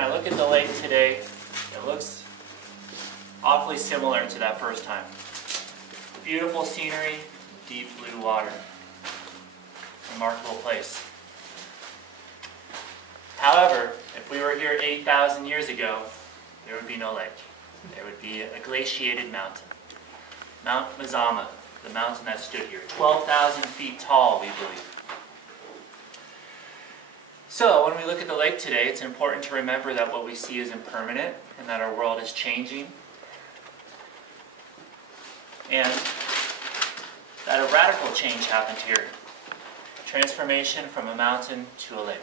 When I look at the lake today, it looks awfully similar to that first time. Beautiful scenery, deep blue water. Remarkable place. However, if we were here 8,000 years ago, there would be no lake. There would be a glaciated mountain. Mount Mazama, the mountain that stood here, 12,000 feet tall, we believe. So, when we look at the lake today, it's important to remember that what we see is impermanent and that our world is changing. And that a radical change happened here. Transformation from a mountain to a lake.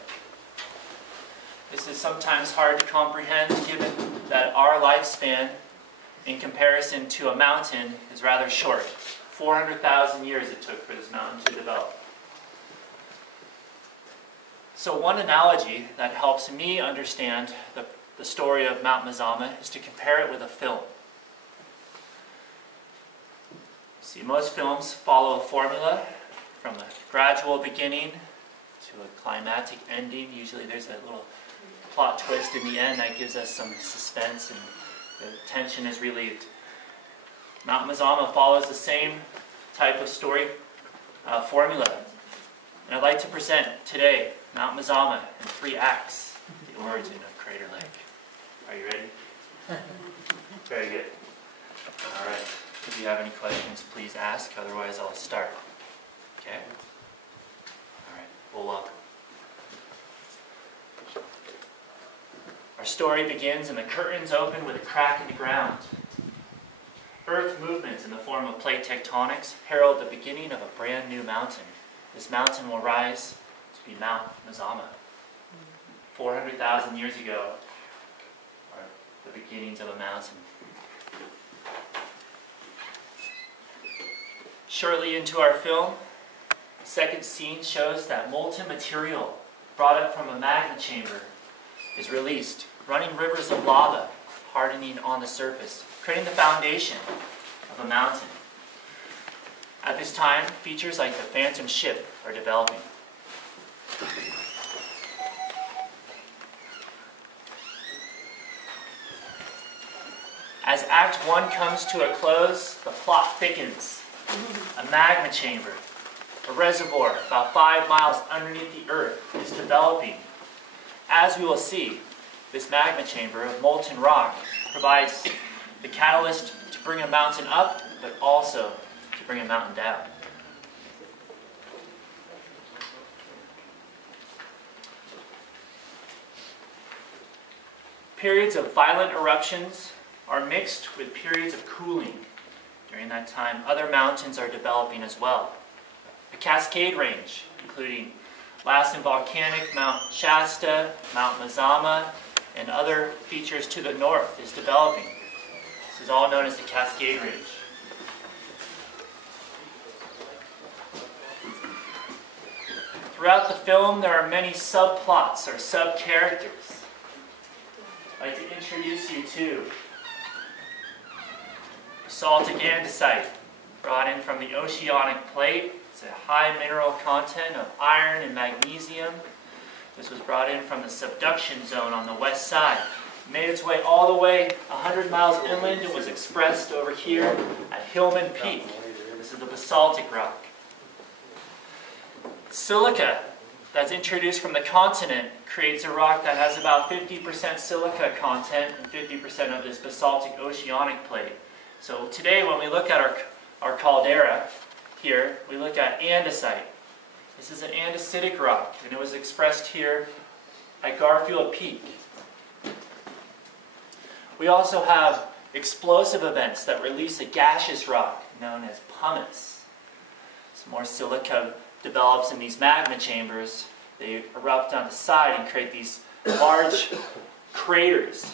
This is sometimes hard to comprehend given that our lifespan in comparison to a mountain is rather short. 400,000 years it took for this mountain to develop. So one analogy that helps me understand the story of Mount Mazama is to compare it with a film. See, most films follow a formula from a gradual beginning to a climactic ending. Usually there's a little plot twist in the end that gives us some suspense and the tension is relieved. Mount Mazama follows the same type of story formula. And I'd like to present today Mount Mazama in 3 acts, the origin of Crater Lake. Are you ready? Very good. All right. If you have any questions, please ask. Otherwise, I'll start. Okay? All right. Well, welcome. Our story begins and the curtains open with a crack in the ground. Earth movements in the form of plate tectonics herald the beginning of a brand new mountain. This mountain will rise to be Mount Mazama. 400,000 years ago are the beginnings of a mountain. Shortly into our film, the second scene shows that molten material brought up from a magma chamber is released, running rivers of lava, hardening on the surface, creating the foundation of a mountain. At this time, features like the Phantom Ship are developing. As Act 1 comes to a close, the plot thickens. A magma chamber, a reservoir about 5 miles underneath the earth, is developing. As we will see, this magma chamber of molten rock provides the catalyst to bring a mountain up, but also to bring a mountain down. Periods of violent eruptions are mixed with periods of cooling. During that time, other mountains are developing as well. A cascade range, including Lassen volcanic Mount Shasta, Mount Mazama, and other features to the north, is developing. This is all known as the Cascade Range. Throughout the film, there are many subplots or sub-characters. I'd like to introduce you to basaltic andesite, brought in from the oceanic plate. It's a high mineral content of iron and magnesium. This was brought in from the subduction zone on the west side. Made its way all the way 100 miles inland and was expressed over here at Hillman Peak. This is the basaltic rock. Silica that's introduced from the continent creates a rock that has about 50% silica content and 50% of this basaltic oceanic plate. So today when we look at our caldera here, we look at andesite. This is an andesitic rock, and it was expressed here at Garfield Peak. We also have explosive events that release a gaseous rock known as pumice. As more silica develops in these magma chambers, they erupt on the side and create these large craters.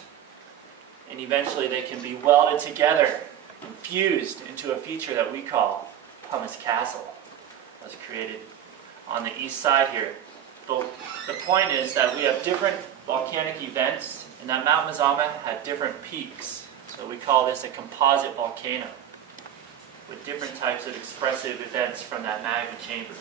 And eventually they can be welded together and fused into a feature that we call Pumice Castle. It was created on the east side here. But the point is that we have different volcanic events, and that Mount Mazama had different peaks. So we call this a composite volcano with different types of expressive events from that magma chamber.